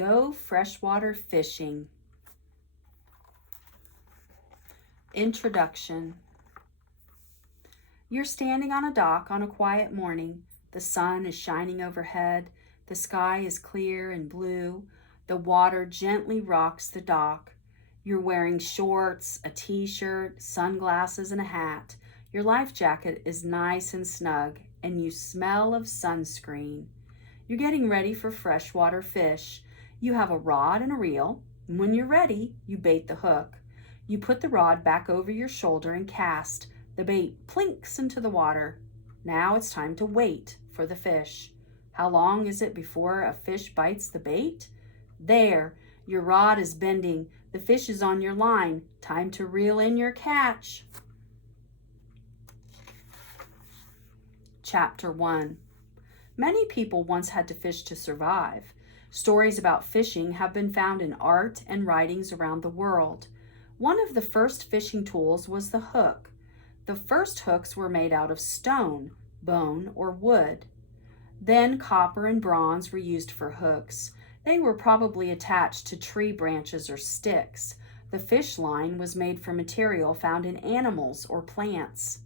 Go freshwater fishing. Introduction. You're standing on a dock on a quiet morning. The sun is shining overhead. The sky is clear and blue. The water gently rocks the dock. You're wearing shorts, a t-shirt, sunglasses, and a hat. Your life jacket is nice and snug, and you smell of sunscreen. You're getting ready for freshwater fish. You have a rod and a reel. When you're ready, you bait the hook. You put the rod back over your shoulder and cast. The bait plinks into the water. Now it's time to wait for the fish. How long is it before a fish bites the bait? There, your rod is bending. The fish is on your line. Time to reel in your catch. Chapter 1. Many people once had to fish to survive. Stories about fishing have been found in art and writings around the world. One of the first fishing tools was the hook. The first hooks were made out of stone, bone, or wood. Then copper and bronze were used for hooks. They were probably attached to tree branches or sticks. The fish line was made from material found in animals or plants.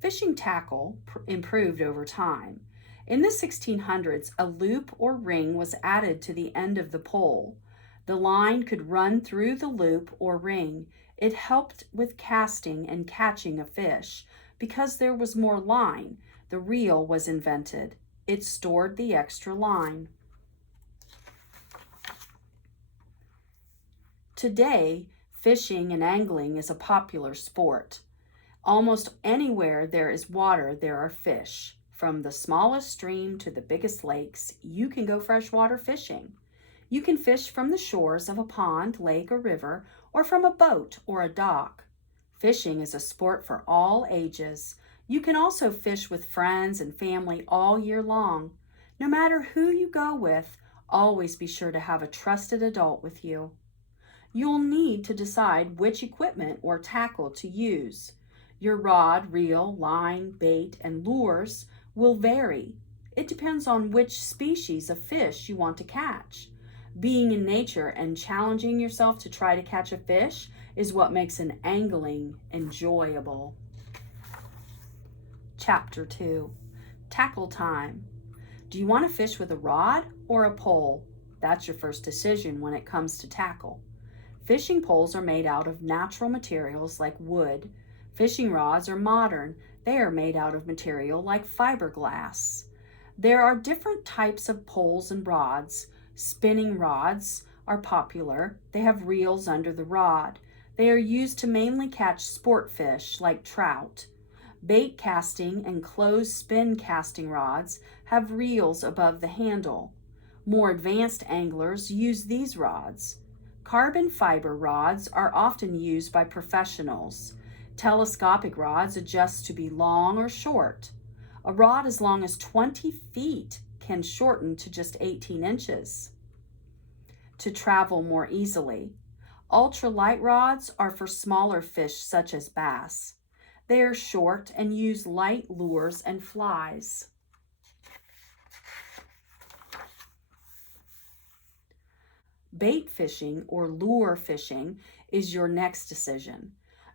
Fishing tackle improved over time. In the 1600s, a loop or ring was added to the end of the pole. The line could run through the loop or ring. It helped with casting and catching a fish. Because there was more line, the reel was invented. It stored the extra line. Today, fishing and angling is a popular sport. Almost anywhere there is water, there are fish. From the smallest stream to the biggest lakes, you can go freshwater fishing. You can fish from the shores of a pond, lake, or river, or from a boat or a dock. Fishing is a sport for all ages. You can also fish with friends and family all year long. No matter who you go with, always be sure to have a trusted adult with you. You'll need to decide which equipment or tackle to use. Your rod, reel, line, bait, and lures will vary. It depends on which species of fish you want to catch. Being in nature and challenging yourself to try to catch a fish is what makes an angling enjoyable. Chapter 2. Tackle time. Do you want to fish with a rod or a pole? That's your first decision when it comes to tackle. Fishing poles are made out of natural materials like wood. Fishing rods are modern. They are made out of material like fiberglass. There are different types of poles and rods. Spinning rods are popular. They have reels under the rod. They are used to mainly catch sport fish like trout. Bait casting and closed spin casting rods have reels above the handle. More advanced anglers use these rods. Carbon fiber rods are often used by professionals. Telescopic rods adjust to be long or short. A rod as long as 20 feet can shorten to just 18 inches. To travel more easily. Ultralight rods are for smaller fish such as bass. They are short and use light lures and flies. Bait fishing or lure fishing is your next decision.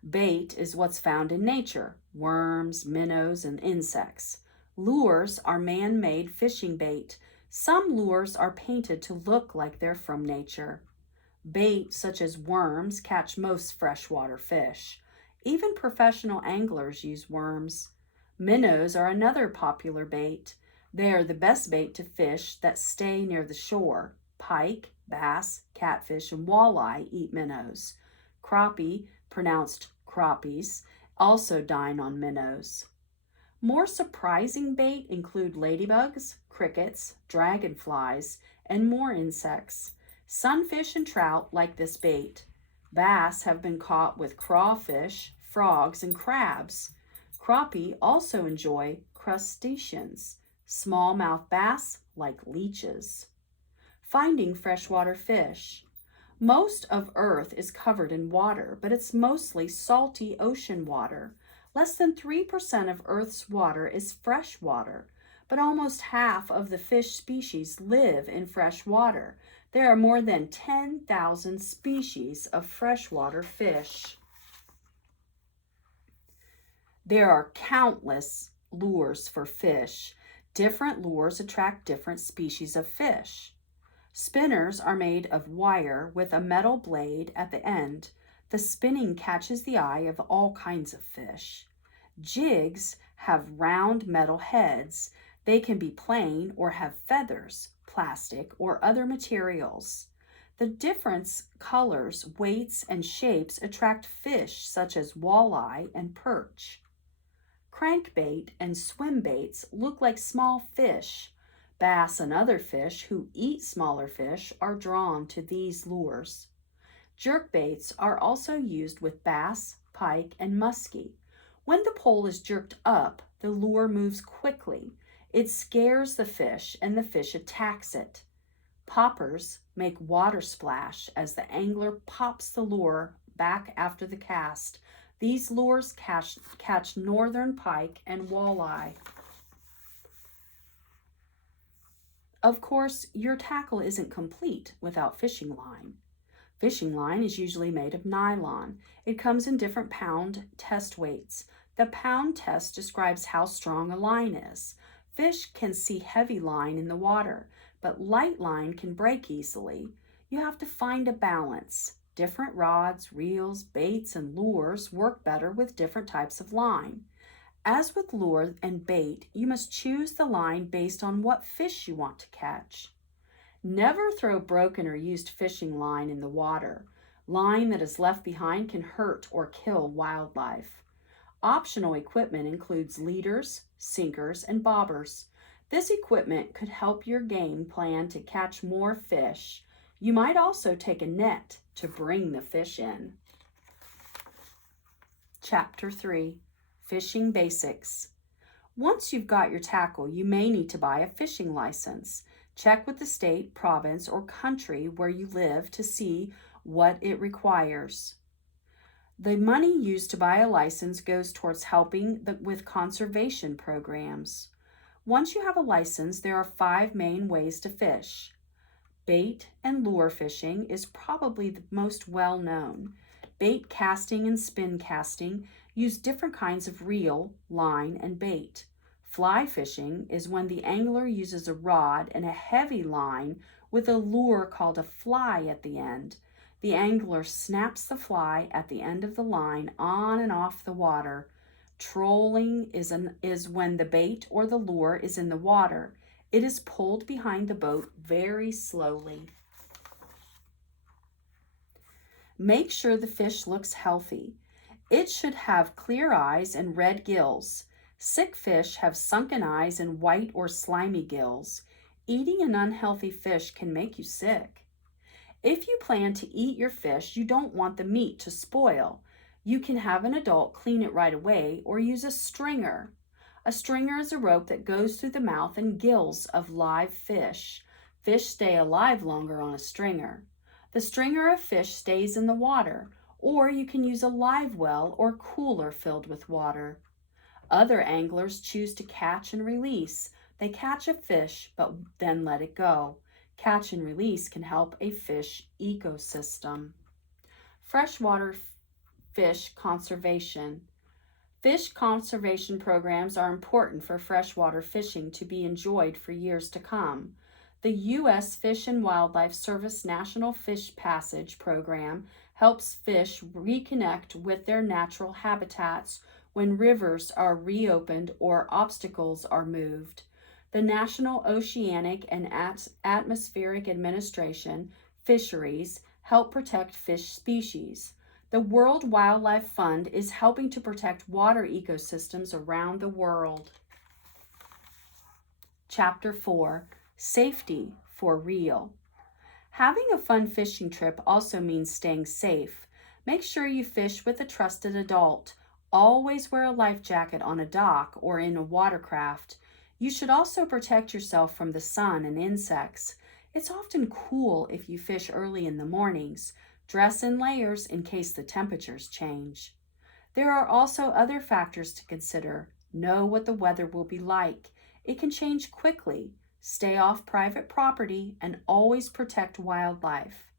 Bait is what's found in nature, worms, minnows, and insects. Lures are man-made fishing bait. Some lures are painted to look like they're from nature. Bait, such as worms, catch most freshwater fish. Even professional anglers use worms. Minnows are another popular bait. They are the best bait to fish that stay near the shore. Pike, bass, catfish, and walleye eat minnows. Crappie, pronounced crappies, also dine on minnows. More surprising bait include ladybugs, crickets, dragonflies, and more insects. Sunfish and trout like this bait. Bass have been caught with crawfish, frogs, and crabs. Crappie also enjoy crustaceans. Smallmouth bass like leeches. Finding freshwater fish. Most of Earth is covered in water, but it's mostly salty ocean water. Less than 3% of Earth's water is fresh water, but almost half of the fish species live in fresh water. There are more than 10,000 species of freshwater fish. There are countless lures for fish. Different lures attract different species of fish. Spinners are made of wire with a metal blade at the end. The spinning catches the eye of all kinds of fish. Jigs have round metal heads. They can be plain or have feathers, plastic, or other materials. The different colors, weights, and shapes attract fish such as walleye and perch. Crankbait and swim baits look like small fish. Bass and other fish who eat smaller fish are drawn to these lures. Jerkbaits are also used with bass, pike, and muskie. When the pole is jerked up, the lure moves quickly. It scares the fish and the fish attacks it. Poppers make water splash as the angler pops the lure back after the cast. These lures catch northern pike and walleye. Of course, your tackle isn't complete without fishing line. Fishing line is usually made of nylon. It comes in different pound test weights. The pound test describes how strong a line is. Fish can see heavy line in the water, but light line can break easily. You have to find a balance. Different rods, reels, baits, and lures work better with different types of line. As with lure and bait, you must choose the line based on what fish you want to catch. Never throw broken or used fishing line in the water. Line that is left behind can hurt or kill wildlife. Optional equipment includes leaders, sinkers, and bobbers. This equipment could help your game plan to catch more fish. You might also take a net to bring the fish in. Chapter 3, Fishing Basics. Once you've got your tackle, you may need to buy a fishing license. Check with the state, province, or country where you live to see what it requires. The money used to buy a license goes towards helping with conservation programs. Once you have a license, there are 5 main ways to fish. Bait and lure fishing is probably the most well-known. Bait casting and spin casting use different kinds of reel, line, and bait. Fly fishing is when the angler uses a rod and a heavy line with a lure called a fly at the end. The angler snaps the fly at the end of the line on and off the water. Trolling is when the bait or the lure is in the water. It is pulled behind the boat very slowly. Make sure the fish looks healthy. It should have clear eyes and red gills. Sick fish have sunken eyes and white or slimy gills. Eating an unhealthy fish can make you sick. If you plan to eat your fish, you don't want the meat to spoil. You can have an adult clean it right away or use a stringer. A stringer is a rope that goes through the mouth and gills of live fish. Fish stay alive longer on a stringer. The stringer of fish stays in the water, or you can use a live well or cooler filled with water. Other anglers choose to catch and release. They catch a fish, but then let it go. Catch and release can help a fish ecosystem. Freshwater fish conservation. Fish conservation programs are important for freshwater fishing to be enjoyed for years to come. The U.S. Fish and Wildlife Service National Fish Passage Program helps fish reconnect with their natural habitats when rivers are reopened or obstacles are moved. The National Oceanic and Atmospheric Administration, Fisheries, help protect fish species. The World Wildlife Fund is helping to protect water ecosystems around the world. Chapter 4, Safety for Real. Having a fun fishing trip also means staying safe. Make sure you fish with a trusted adult. Always wear a life jacket on a dock or in a watercraft. You should also protect yourself from the sun and insects. It's often cool if you fish early in the mornings. Dress in layers in case the temperatures change. There are also other factors to consider. Know what the weather will be like. It can change quickly. Stay off private property and always protect wildlife.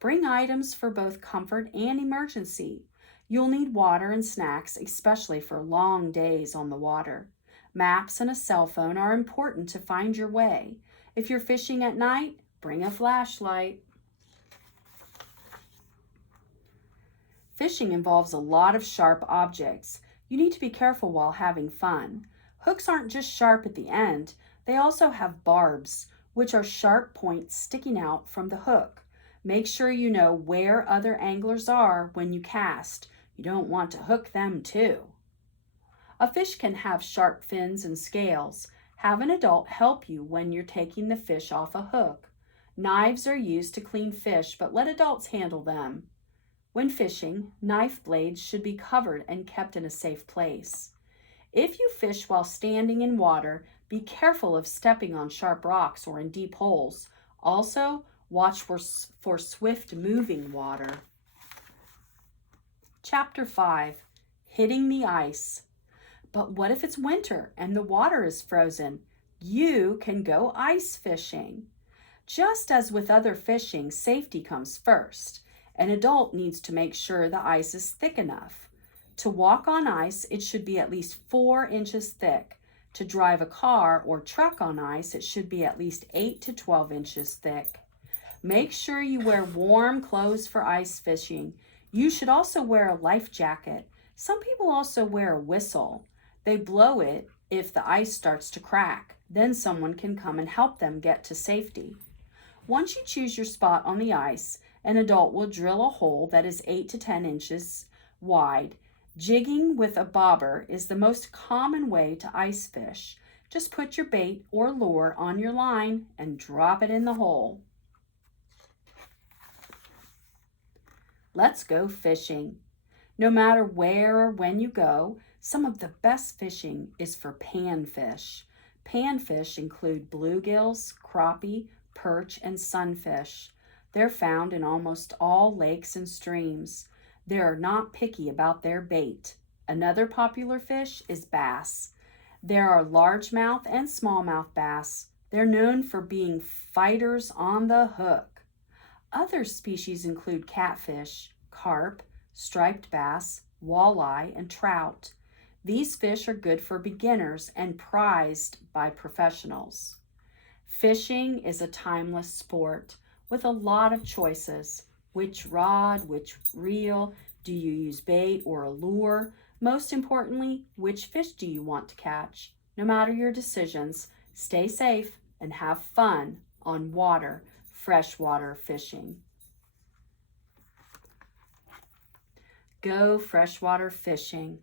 Bring items for both comfort and emergency. You'll need water and snacks, especially for long days on the water. Maps and a cell phone are important to find your way. If you're fishing at night, bring a flashlight. Fishing involves a lot of sharp objects. You need to be careful while having fun. Hooks aren't just sharp at the end, they also have barbs, which are sharp points sticking out from the hook. Make sure you know where other anglers are when you cast. You don't want to hook them too. A fish can have sharp fins and scales. Have an adult help you when you're taking the fish off a hook. Knives are used to clean fish, but let adults handle them. When fishing, knife blades should be covered and kept in a safe place. If you fish while standing in water, be careful of stepping on sharp rocks or in deep holes. Also, watch for swift moving water. Chapter 5. Hitting the ice. But what if it's winter and the water is frozen? You can go ice fishing. Just as with other fishing, safety comes first. An adult needs to make sure the ice is thick enough. To walk on ice, it should be at least 4 inches thick. To drive a car or truck on ice, it should be at least 8 to 12 inches thick. Make sure you wear warm clothes for ice fishing. You should also wear a life jacket. Some people also wear a whistle. They blow it if the ice starts to crack. Then someone can come and help them get to safety. Once you choose your spot on the ice, an adult will drill a hole that is 8 to 10 inches wide. Jigging with a bobber is the most common way to ice fish. Just put your bait or lure on your line and drop it in the hole. Let's go fishing. No matter where or when you go, some of the best fishing is for panfish. Panfish include bluegills, crappie, perch, and sunfish. They're found in almost all lakes and streams. They are not picky about their bait. Another popular fish is bass. There are largemouth and smallmouth bass. They're known for being fighters on the hook. Other species include catfish, carp, striped bass, walleye, and trout. These fish are good for beginners and prized by professionals. Fishing is a timeless sport with a lot of choices. Which rod, which reel, do you use bait or a lure? Most importantly, which fish do you want to catch? No matter your decisions, stay safe and have fun on freshwater fishing. Go freshwater fishing.